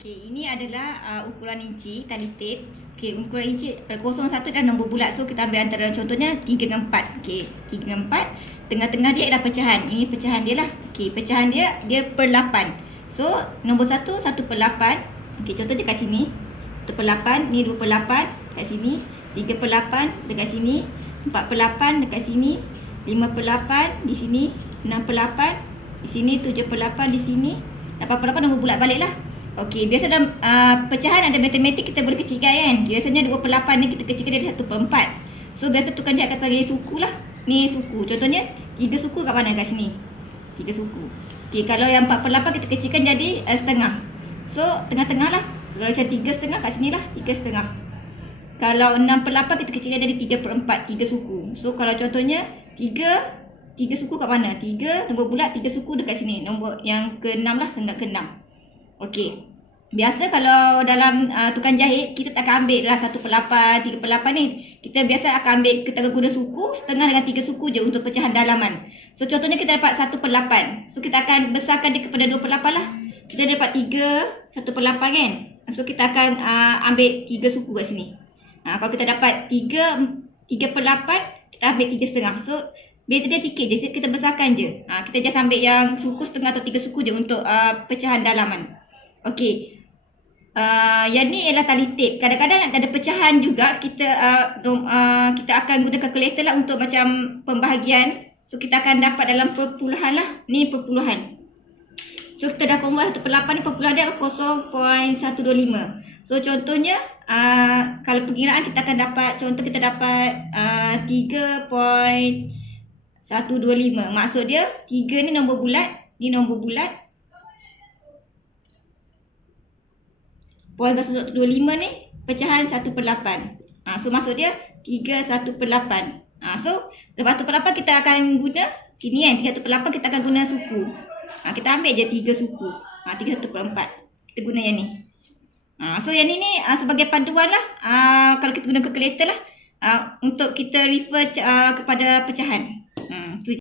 Okey, ini adalah uh, ukuran inci tali tape. Okey, ukuran inci uh, 01 dah nombor bulat. So kita ambil antara contohnya 3 dengan 4. Okey, 3 dengan 4. Tengah-tengah dia adalah pecahan. Ini pecahan dia lah. Okey, pecahan dia dia per 8. So, nombor 1 1 per 8. Okey, contoh dekat sini. 1 per 8, ni 2 per 8 dekat sini. 3 per 8 dekat sini. 4 per 8 dekat sini. 5 per 8 di sini. 6 per 8 di sini. 7 per 8 di sini. 8 per 8 nombor bulat balik lah. Okey, biasa dalam uh, pecahan ada matematik kita boleh kecilkan kan. Biasanya 2 per 8 ni kita kecilkan jadi 1 per 4. So biasa tukang jahat akan panggil suku lah. Ni suku. Contohnya 3 suku kat mana kat sini? 3 suku. Okey, kalau yang 4 per 8 kita kecilkan jadi uh, setengah. So tengah-tengah lah. Kalau macam 3 setengah kat sini lah. 3 setengah. Kalau 6 per 8 kita kecilkan jadi 3 per 4. 3 suku. So kalau contohnya 3 3 suku kat mana? 3 nombor bulat 3 suku dekat sini. Nombor yang ke-6 lah, sengat ke-6. Okey. Biasa kalau dalam uh, tukang jahit kita tak akan ambil lah 1 per 8, 3 per 8 ni. Kita biasa akan ambil, kita guna suku setengah dengan 3 suku je untuk pecahan dalaman. So contohnya kita dapat 1 per 8. So kita akan besarkan dia kepada 2 per 8 lah. Kita dapat 3, 1 per 8 kan. So kita akan uh, ambil 3 suku kat sini. Uh, kalau kita dapat 3, 3 per 8, kita ambil 3 setengah. So Beza dia sikit je, kita besarkan je. Ha, kita just ambil yang suku setengah atau tiga suku je untuk uh, pecahan dalaman. Okey. Uh, yang ni ialah tali tape. Kadang-kadang ada pecahan juga kita uh, uh, kita akan guna calculator lah untuk macam pembahagian. So kita akan dapat dalam perpuluhan lah. Ni perpuluhan. So kita dah convert 1 per 8 ni perpuluhan dia 0.125. So contohnya uh, kalau pengiraan kita akan dapat contoh kita dapat uh, 3.125. Maksud dia 3 ni nombor bulat, ni nombor bulat, Poin 125 ni pecahan 1 per 8. Ha, so maksud dia 3 1 per 8. Ha, so lepas 1 per 8 kita akan guna sini kan 3 1 per 8 kita akan guna suku. Ha, kita ambil je 3 suku. Ha, 3 1 per 4. Kita guna yang ni. Ha, so yang ni ni ha, sebagai panduan lah. Ha, kalau kita guna calculator lah. Ha, untuk kita refer uh, kepada pecahan.